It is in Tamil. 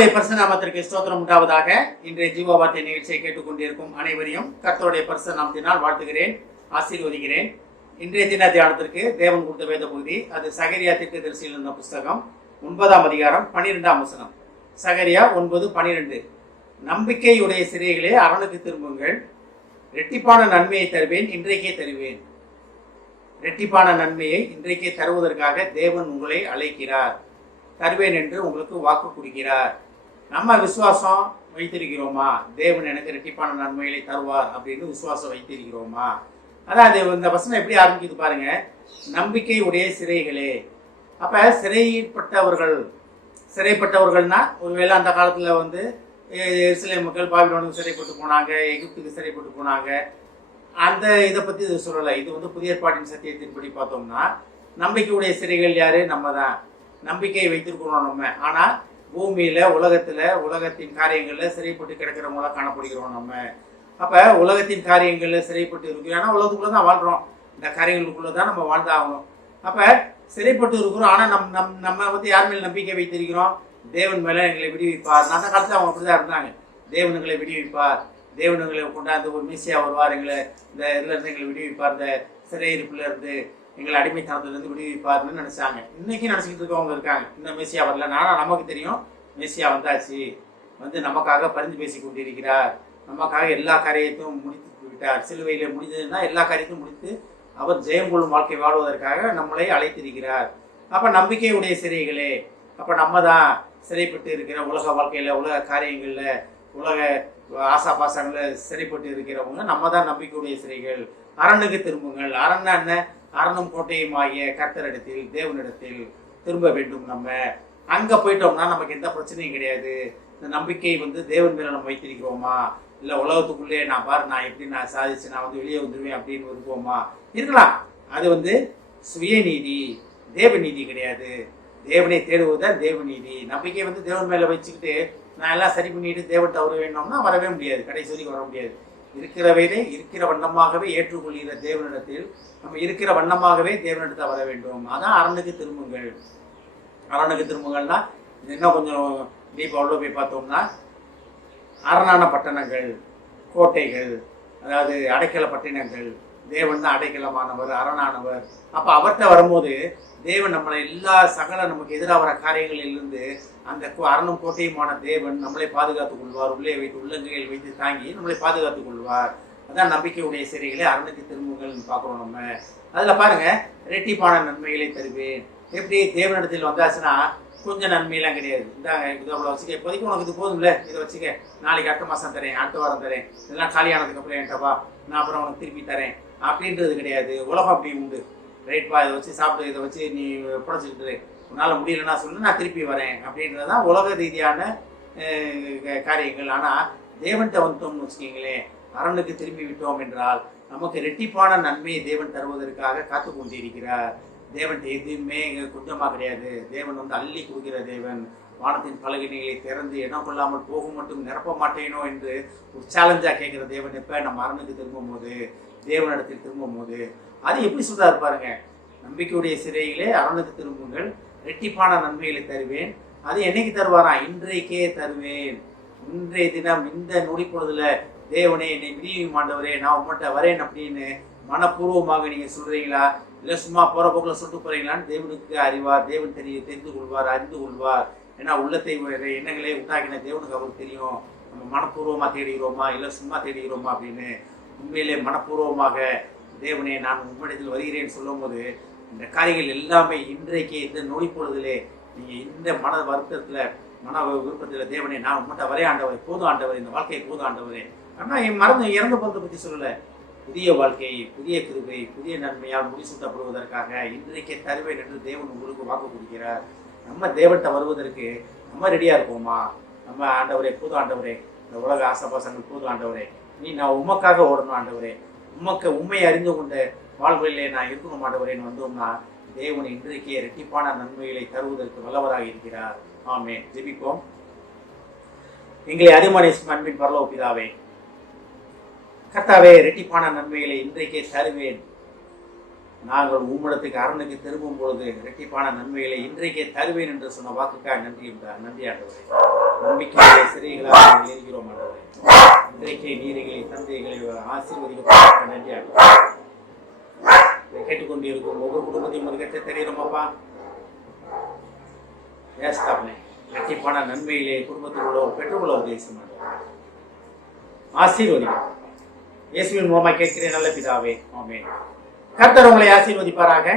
கர்த்தருடைய பரிசுத்த நாமத்திற்கு ஸ்தோத்திரம் உண்டாவதாக. இன்றைய ஜீவ வார்த்தை நிகழ்ச்சியை கேட்டுக்கொண்டிருக்கும் அனைவரையும் கர்த்தருடைய பரிசுத்த நாமத்தினால் வாழ்த்துகிறேன், ஆசீர்வதிக்கிறேன். இன்றைய தின தியானத்திற்கு தேவன் கொடுத்த வேத பகுதி, அது சகரியா தீர்க்கதரிசியில் இருந்த புஸ்தகம் 9ஆம் அதிகாரம் 12ஆம் வசனம். சகரியா 9:12. நம்பிக்கையுடைய சிறைகளே அரணுக்கு திரும்புங்கள், இரட்டிப்பான நன்மையை தருவேன், இன்றைக்கே தருவேன். இரட்டிப்பான நன்மையை இன்றைக்கே தருவதற்காக தேவன் உங்களை அழைக்கிறார், தருவேன் என்று உங்களுக்கு வாக்கு கொடுக்கிறார். நம்ம விசுவாசம் வைத்திருக்கிறோமா? தேவன் எனக்கு இரட்டிப்பான நன்மைகளை தருவார் அப்படின்னு விசுவாசம் வைத்திருக்கிறோமா? அதாவது இந்த வசனம் எப்படி ஆரம்பிக்குது பாருங்க. நம்பிக்கை உடைய சிறைகளே. அப்ப சிறைப்பட்டவர்கள்னா ஒருவேளை அந்த காலத்துல இஸ்ரேல் மக்கள் பாபிலோனுக்கு சிறைப்பட்டு போனாங்க, எகிப்துக்கு சிறைப்பட்டு போனாங்க. அந்த இதை பத்தி இது சொல்லலை. இது புதிய ஏற்பாட்டின் சத்தியத்தின்படி பார்த்தோம்னா நம்பிக்கையுடைய சிறைகள் யாரு? நம்ம தான். நம்பிக்கை வைத்திருக்கிறோம் நம்ம. ஆனா பூமியில உலகத்தின் காரியங்கள்ல சிறைப்பட்டு கிடக்கிறவங்களா காணப்படுகிறோம் நம்ம. அப்ப உலகத்தின் காரியங்கள்ல சிறைப்பட்டு இருக்கிறோம். ஆனா உலகத்துக்குள்ளதான் வாழ்றோம், இந்த காரியங்களுக்குள்ளதான் நம்ம வாழ்ந்தாகணும். அப்ப சிறைப்பட்டு இருக்கிறோம். ஆனா நம்ம யார் மேல நம்பிக்கை வைத்திருக்கிறோம்? தேவன் மேல எங்களை விடுவிப்பார். அந்த காலத்துல அவங்க அப்படிதான் இருந்தாங்க. தேவன் எங்களை விடுவிப்பார், தேவன் எங்களை கொண்டாந்து ஒரு மீசியா வருவார், எங்களை இந்த இதுல இருந்து எங்களை விடுவிப்பார், இந்த சிறையிருப்புல இருந்து எங்களை அடிமைத்தனத்திலிருந்து விடுவிப்பார்னு நினைச்சாங்க. இன்னைக்கு நினைச்சிக்கிட்டு இருக்கவங்க இருக்காங்க. இந்த மெசியா வரல. ஆனா நமக்கு தெரியும் மெசியா வந்தாச்சு, நமக்காக பரிந்து பேசி கொண்டிருக்கிறார், நமக்காக எல்லா காரியத்தையும் முடித்து விட்டார். சிலுவையில முடிந்ததுன்னா எல்லா காரியத்தையும் முடித்து அவர் ஜெயம் கொள்ளும் வாழ்க்கை வாழ்வதற்காக நம்மளை அழைத்திருக்கிறார். அப்ப நம்பிக்கையுடைய சிறைகளே. அப்ப நம்ம தான் சிறைப்பட்டு இருக்கிற உலக வாழ்க்கையில, உலக காரியங்கள்ல, உலக ஆசா பாசங்கள்ல சிறைப்பட்டு இருக்கிறவங்க நம்ம தான் நம்பிக்கையுடைய சிறைகள். அரணுக்கு திரும்புங்கள். அரண்னா என்ன? அரணும் கோட்டையும் ஆகிய கர்த்தரிடத்தில், தேவனிடத்தில் திரும்ப வேண்டும். நம்ம அங்க போயிட்டோம்னா நமக்கு எந்த பிரச்சனையும் கிடையாது. இந்த நம்பிக்கை தேவன் மேல நம்ம வைத்திருக்கிறோமா? இல்ல உலகத்துக்குள்ளே நான் எப்படி சாதிச்சு வெளியே வந்துருவேன் அப்படின்னு விரும்புவோமா? இருக்கலாம். அது சுயநீதி, தேவநீதி கிடையாது. தேவனை தேடுவதுதான் தேவநீதி. நம்பிக்கை தேவன் மேல வச்சுக்கிட்டு நான் எல்லாம் சரி பண்ணிட்டு தேவன் தவற வேணும்னா வரவே முடியாது, கடைசி வரைக்கும் வர முடியாது. இருக்கிற வண்ணமாகவே ஏற்றுக்கொள்கிற தேவனிடத்தில் நம்ம இருக்கிற வண்ணமாகவே தேவனிடத்தை வர வேண்டும். அதான் அரணுக்கு திரும்புங்கள். அரணுக்கு திரும்புங்கள்னா இன்னும் கொஞ்சம் டீப்பாக உள்ள போய் பார்த்தோம்னா அரணான பட்டணங்கள், கோட்டைகள், அதாவது அடைக்கல பட்டினங்கள். தேவன் தான் அடைக்கலமானவர், அரணானவர். அப்ப அவர்கிட்ட வரும்போது தேவன் நம்மளை எல்லா நமக்கு எதிராக வர காரியங்களிலிருந்து அந்த அரணும் கோட்டையுமான தேவன் நம்மளை பாதுகாத்துக் கொள்வார். உள்ளே வைத்து உள்ளங்கையில் வைத்து தாங்கி நம்மளை பாதுகாத்துக் கொள்வார். அதான் நம்பிக்கையுடைய சிறைகளை அரணுக்கு திரும்புங்கள் பார்க்கிறோம் நம்ம. அதுல பாருங்க, இரட்டிப்பான நன்மைகளை தருவேன். எப்படி? தேவனிடத்தில் வந்தாச்சுன்னா கொஞ்சம் நன்மையெல்லாம் கிடையாது. இதை வச்சுக்க, இப்போதைக்கு உனக்கு இது போதும்ல, இதை வச்சுக்க, நாளைக்கு அடுத்த மாசம் தரேன், அடுத்த வாரம் தரேன், இதெல்லாம் காலியானதுக்கு அப்புறம் என்கிட்டவா, நான் அப்புறம் உனக்கு திருப்பி தரேன் அப்படின்றது கிடையாது. உலகம் அப்படி உண்டு. ரைட்பா, இதை வச்சு சாப்பிட்டு, இதை வச்சு நீ புடைச்சிக்கிட்டு உன்னால முடியலன்னா சொல்லு, நான் திருப்பி வரேன் அப்படின்றதான் உலக ரீதியான காரியங்கள். ஆனா தேவன்கிட்ட வந்துட்டோம்னு வச்சுக்கீங்களேன், அரணுக்கு திரும்பி விட்டோம் என்றால் நமக்கு இரட்டிப்பான நன்மையை தேவன் தருவதற்காக காத்து கொண்டிருக்கிறார். தேவன் எதுவுமே கொஞ்சமா கிடையாது. தேவன் அள்ளி கொடுக்கிற தேவன். வானத்தின் பலகணிகளை திறந்து இடம் கொள்ளாமல் போகும் மட்டும் நிரப்ப மாட்டேனோ என்று ஒரு சேலஞ்சா கேட்கிற தேவன் எப்ப நம்ம அரணுக்கு திரும்பும் போது, தேவனிடத்தில் திரும்பும் போது அது எப்படி சொல்றாரு பாருங்க. நம்பிக்கையுடைய சிறைகளே அரணுக்கு திரும்புங்கள், இரட்டிப்பான நன்மைகளை தருவேன். அது என்னைக்கு தருவாரா? இன்றைக்கே தருவேன். இன்றைய தினம், இந்த நொடி பொழுதுல தேவனே என்னை விடியும் ஆண்டவரே, நான் உங்கள்கிட்ட வரேன் அப்படின்னு மனப்பூர்வமாக நீங்க சொல்றீங்களா? இல்ல சும்மா போற போக்குல சொல்லிட்டு போறீங்களான்னு தேவனுக்கு அறிவார். தேவன் தெரிந்து கொள்வார், அறிந்து கொள்வார். ஏன்னா உள்ளத்தை எண்ணங்களே உண்டாக்கின தேவனுக்கு அவருக்கு தெரியும். நம்ம மனப்பூர்வமா தேடுகிறோமா இல்ல சும்மா தேடுகிறோமா அப்படின்னு. உண்மையிலே மனப்பூர்வமாக தேவனே நான் உங்களிடத்தில் வருகிறேன்னு சொல்லும் போது இந்த காரியங்கள் எல்லாமே இன்றைக்கு இந்த நொடி பொழுதிலே நீங்க இந்த மன வருத்தத்துல, மன விருப்பத்துல, தேவனே நான் உங்கள்கிட்ட வரே ஆண்டவரே, போதும் ஆண்டவரே, இந்த வாழ்க்கையை போதும் ஆண்டவரே. ஆனா என் இறந்த போறதை பத்தி சொல்லல. புதிய வாழ்க்கை, புதிய கிருபை, புதிய நன்மையால் முடிசூட்டப்படுவதற்காக இன்றைக்கே தருவேன் என்று தேவன் உங்களுக்கு வாக்கு கொடுக்கிறார். நம்ம தேவன்கிட்ட வருவதற்கு நம்ம ரெடியா இருக்கோமா? நம்ம ஆண்டவரே, போதும் ஆண்டவரே, இந்த உலக ஆசபாசங்கள் போதும் ஆண்டவரே, நான் உமக்காக ஓடணும் ஆண்டவரே, உண்மையை அறிந்து கொண்ட வாழ்விலே நான் இருக்கணும் ஆண்டவரேன்னு வந்தோம்னா தேவன் இன்றைக்கே இரட்டிப்பான நன்மைகளை தருவதற்கு வல்லவராக இருக்கிறார். ஆமென். ஜெபிப்போம். எங்களை அதிகமான அன்பின் பரலோக பிதாவே, கர்த்தாவே, இரட்டிப்பான நன்மைகளை இன்றைக்கே தருவேன். நாங்கள் உம்மிடத்துக்கு அரணுக்கு திரும்பும் பொழுது இரட்டிப்பான நன்மைகளை இன்றைக்கே தருவேன் என்று சொன்ன வாக்குக்காக நன்றி ஆண்டவரே. நம்பிக்கையை சிறைகளாக நாங்கள் இருக்கிறோம் ஆண்டவரே. இன்றைக்கு நீர்களை தந்தைகளை ஆசீர்வதிக்க நன்றி ஆண்டவரே. இதை கேட்டுக்கொண்டு இருக்கும் ஒவ்வொரு குடும்பத்தையும் ஒரு கட்சி தெரியுறோமாப்பா. ஏஸ்தாப்னே இரட்டிப்பான நன்மையிலே குடும்பத்தில் உள்ளவர் பெற்றுக்கொள்ள உதேசம் ஆசீர்வதிக்கும். இயேசுவின் மூலமாக கேட்கிறேன் நல்ல பிதாவே, ஆமென். கர்த்தர் உங்களை ஆசீர்வதிப்பாராக.